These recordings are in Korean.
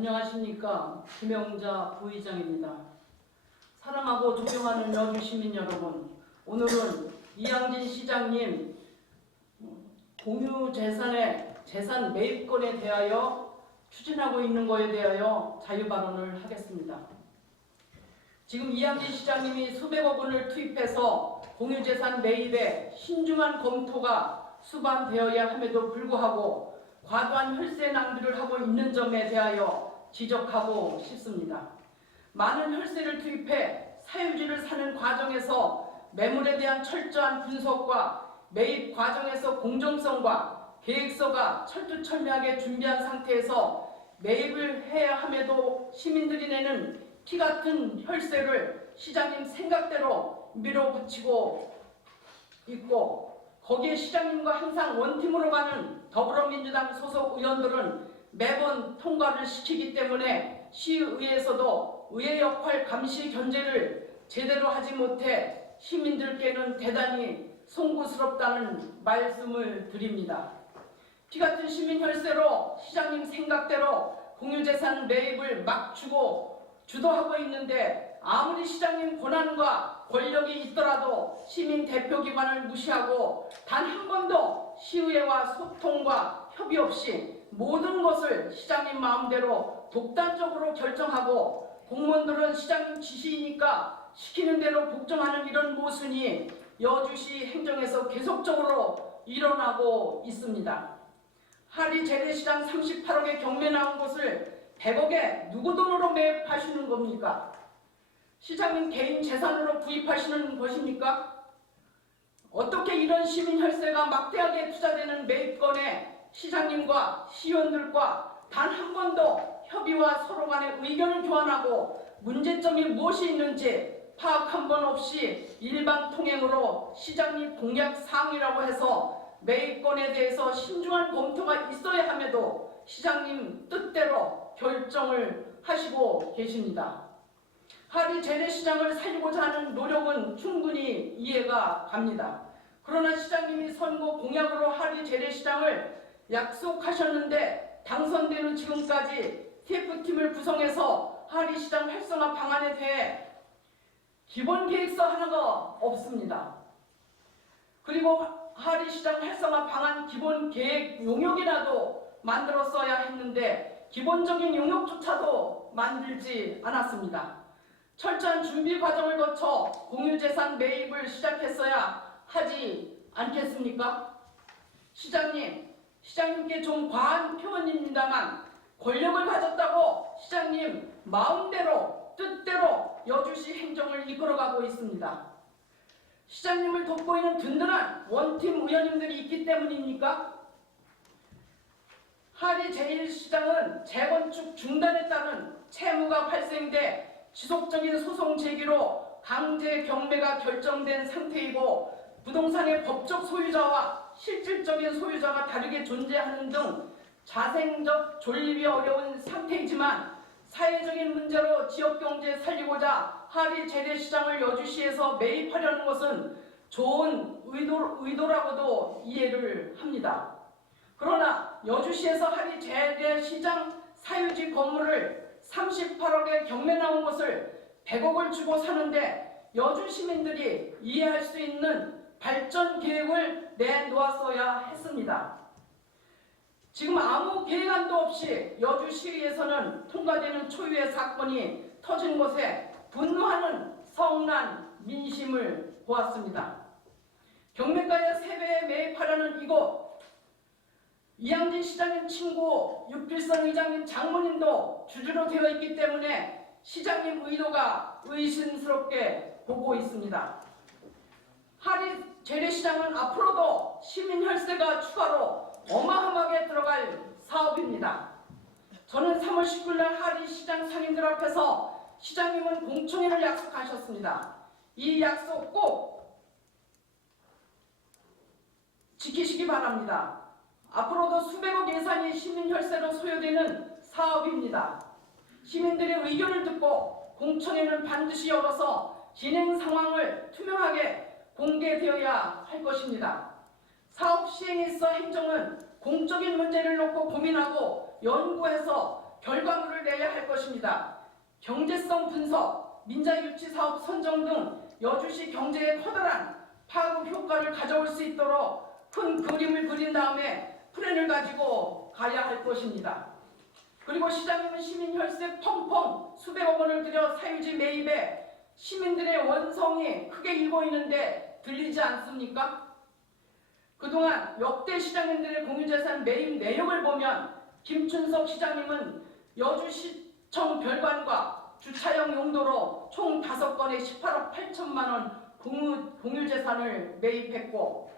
안녕하십니까. 김영자 부의장입니다. 사랑하고 존경하는 여주 시민 여러분, 오늘은 이양진 시장님 공유재산의 재산 매입권에 대하여 추진하고 있는 것에 대하여 자유발언을 하겠습니다. 지금 이양진 시장님이 수백억 원을 투입해서 공유재산 매입에 신중한 검토가 수반되어야 함에도 불구하고 과도한 혈세 낭비를 하고 있는 점에 대하여 지적하고 싶습니다. 많은 혈세를 투입해 사유지를 사는 과정에서 매물에 대한 철저한 분석과 매입 과정에서 공정성과 계획서가 철두철미하게 준비한 상태에서 매입을 해야 함에도 시민들이 내는 피 같은 혈세를 시장님 생각대로 밀어붙이고 있고, 거기에 시장님과 항상 원팀으로 가는 더불어민주당 소속 의원들은 매번 통과를 시키기 때문에 시의회에서도 의회 역할 감시 견제를 제대로 하지 못해 시민들께는 대단히 송구스럽다는 말씀을 드립니다. 피같은 시민 혈세로 시장님 생각대로 공유재산 매입을 막 주도하고 있는데, 아무리 시장님 권한과 권력이 있더라도 시민 대표기관을 무시하고 단 한 번도 시의회와 소통과 협의 없이 모든 것을 시장님 마음대로 독단적으로 결정하고, 공무원들은 시장님 지시이니까 시키는 대로 복종하는 이런 모순이 여주시 행정에서 계속적으로 일어나고 있습니다. 하리 재래시장 38억에 경매 나온 곳을 100억에 누구 돈으로 매입하시는 겁니까? 시장님 개인 재산으로 구입하시는 것입니까? 어떻게 이런 시민 혈세가 막대하게 투자되는 매입권에 시장님과 시의원들과 단 한 번도 협의와 서로 간의 의견을 교환하고 문제점이 무엇이 있는지 파악 한 번 없이 일반 통행으로 시장님 공약 사항이라고 해서 매입권에 대해서 신중한 검토가 있어야 함에도 시장님 뜻대로 결정을 하시고 계십니다. 하리 재래시장을 살리고자 하는 노력은 충분히 이해가 갑니다. 그러나 시장님이 선거 공약으로 하리 재래시장을 약속하셨는데 당선된 후 지금까지 TF팀을 구성해서 하리시장 활성화 방안에 대해 기본 계획서 하나가 없습니다. 그리고 하리시장 활성화 방안 기본 계획 용역이라도 만들었어야 했는데 기본적인 용역조차도 만들지 않았습니다. 철저한 준비 과정을 거쳐 공유재산 매입을 시작했어야 하지 않겠습니까? 시장님께 좀 과한 표현입니다만 권력을 가졌다고 시장님 마음대로 뜻대로 여주시 행정을 이끌어가고 있습니다. 시장님을 돕고 있는 든든한 원팀 의원님들이 있기 때문입니까? 하리 제1시장은 재건축 중단에 따른 채무가 발생돼 지속적인 소송 제기로 강제 경매가 결정된 상태이고, 부동산의 법적 소유자와 실질적인 소유자가 다르게 존재하는 등 자생적 존립이 어려운 상태이지만, 사회적인 문제로 지역경제 살리고자 하리 재래시장을 여주시에서 매입하려는 것은 좋은 의도라고도 이해를 합니다. 그러나 여주시에서 하리 재래시장 사유지 건물을 38억에 경매 나온 것을 100억을 주고 사는데 여주 시민들이 이해할 수 있는 발전 계획을 내놓았어야 했습니다. 지금 아무 계획안도 없이 여주시에서는 통과되는 초유의 사건이 터진 곳에 분노하는 성난 민심을 보았습니다. 경매가에 3배에 매입하려는 이곳, 이양진 시장님 친구 육필선 의장님 장모님도 주주로 되어 있기 때문에 시장님 의도가 의심스럽게 보고 있습니다. 하리 재래시장은 앞으로도 시민 혈세가 추가로 어마어마하게 들어갈 사업입니다. 저는 3월 19일 날 하리시장 상인들 앞에서 시장님은 공청회를 약속하셨습니다. 이 약속 꼭 지키시기 바랍니다. 앞으로도 수백억 예산이 시민 혈세로 소요되는 사업입니다. 시민들의 의견을 듣고 공청회는 반드시 열어서 진행 상황을 투명하게 공개되어야 할 것입니다. 사업 시행에 있어 행정은 공적인 문제를 놓고 고민하고 연구해서 결과물을 내야 할 것입니다. 경제성 분석, 민자유치사업 선정 등 여주시 경제에 커다란 파급 효과를 가져올 수 있도록 큰 그림을 그린 다음에 플랜을 가지고 가야 할 것입니다. 그리고 시장님은 시민 혈세 펑펑 수백억 원을 들여 사유지 매입에 시민들의 원성이 크게 일고 있는데 들리지 않습니까? 그동안 역대 시장님들의 공유재산 매입 내역을 보면 김춘석 시장님은 여주시청 별관과 주차용 용도로 총 5건의 18억 8천만 원 공유재산을 매입했고,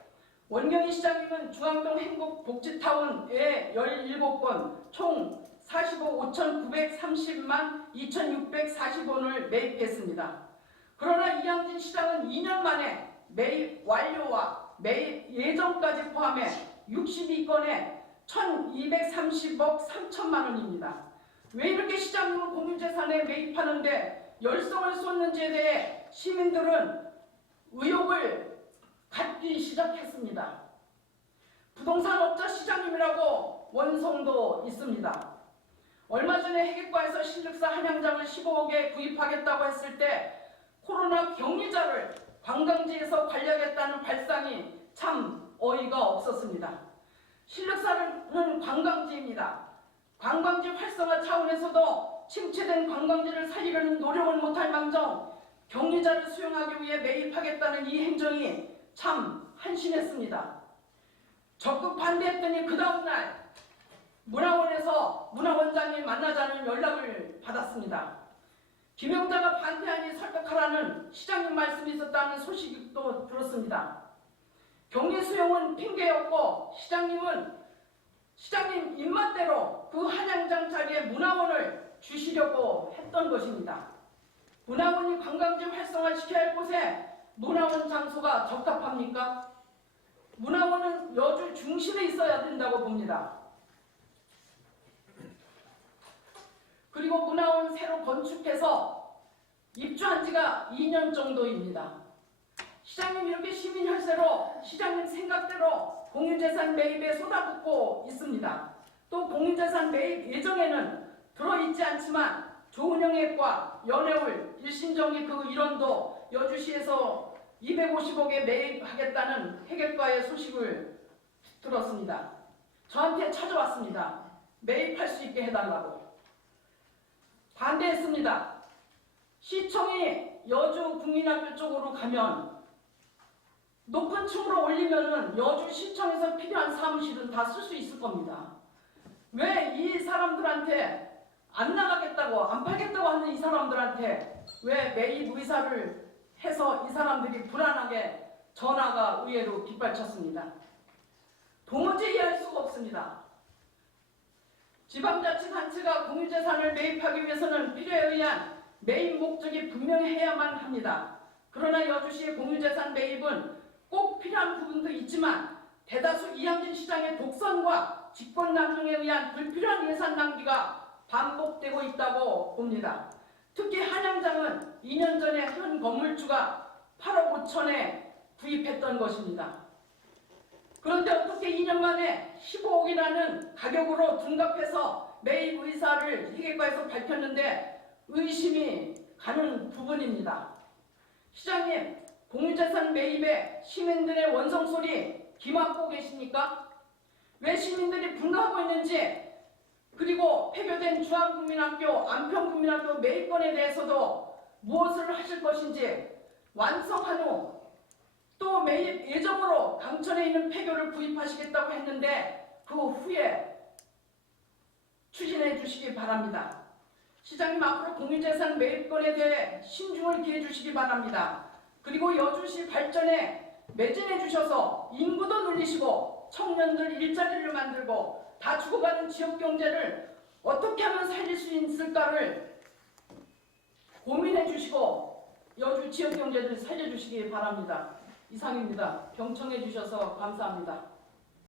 원경희 시장님은 중앙동 행복복지타운에 17건 총 45억 5,930만 2,640원을 매입했습니다. 그러나 이양진 시장은 2년 만에 매입 완료와 매입 예정까지 포함해 62건에 1,230억 3천만 원입니다. 왜 이렇게 시장님은 공유재산에 매입하는데 열성을 쏟는지에 대해 시민들은 의혹을 갖기 시작했습니다. 부동산업자 시장님이라고 원성도 있습니다. 얼마 전에 해객과에서 신륵사 한양장을 15억에 구입하겠다고 했을 때 코로나 격리자를 관광지에서 관리하겠다는 발상이 참 어이가 없었습니다. 신륵사는 관광지입니다. 관광지 활성화 차원에서도 침체된 관광지를 살리려는 노력을 못할 망정 격리자를 수용하기 위해 매입하겠다는 이 행정이 참 한심했습니다. 적극 반대했더니 그 다음날 문화원에서 문화원장님 만나자는 연락을 받았습니다. 김영자가 반대하니 설득하라는 시장님 말씀이 있었다는 소식도 들었습니다. 격리 수용은 핑계였고 시장님 입맛대로 그 한양장 자리에 문화원을 주시려고 했던 것입니다. 문화원이 관광지 활성화시켜야 할 곳에 문화원 장소가 적합합니까? 문화원은 여주 중심에 있어야 된다고 봅니다. 그리고 문화원 새로 건축해서 입주한 지가 2년 정도입니다. 시장님 이렇게 시민 혈세로 시장님 생각대로 공유재산 매입에 쏟아붓고 있습니다. 또 공유재산 매입 예정에는 들어있지 않지만 조은영액과 연애울 일신정의 그 일원도 여주시에서 250억에 매입하겠다는 해결과의 소식을 들었습니다. 저한테 찾아왔습니다. 매입할 수 있게 해달라고. 반대했습니다. 시청이 여주 국민학교 쪽으로 가면 높은 층으로 올리면은 여주시청에서 필요한 사무실은 다 쓸 수 있을 겁니다. 왜 이 사람들한테 안 나가겠다고 안 팔겠다고 하는 이 사람들한테 왜 매입 의사를 해서 이 사람들이 불안하게 전화가 의외로 빗발쳤습니다. 도무지 이해할 수가 없습니다. 지방자치단체가 공유재산을 매입하기 위해서는 필요에 의한 매입 목적이 분명해야만 합니다. 그러나 여주시의 공유재산 매입은 꼭 필요한 부분도 있지만 대다수 이양진 시장의 독선과 직권남용에 의한 불필요한 예산 낭비가 반복되고 있다고 봅니다. 특히 한양장은 2년 전에 한 건물주가 8억 5천에 구입했던 것입니다. 그런데 어떻게 2년 만에 15억이라는 가격으로 둔갑해서 매입 의사를 회계과에서 밝혔는데 의심이 가는 부분입니다. 시장님, 공유재산 매입에 시민들의 원성소리 기막고 계십니까? 왜 시민들이 분노하고 있는지, 그리고 폐교된 중앙국민학교, 안평국민학교 매입건에 대해서도 무엇을 하실 것인지 완성한 후 또 매입 예정으로 강천에 있는 폐교를 구입하시겠다고 했는데 그 후에 추진해 주시기 바랍니다. 시장님 앞으로 공유재산 매입건에 대해 신중을 기해 주시기 바랍니다. 그리고 여주시 발전에 매진해 주셔서 인구도 늘리시고 청년들 일자리를 만들고 다 죽어가는 지역 경제를 어떻게 하면 살릴 수 있을까를 고민해 주시고 여주 지역 경제를 살려주시기 바랍니다. 이상입니다. 경청해 주셔서 감사합니다.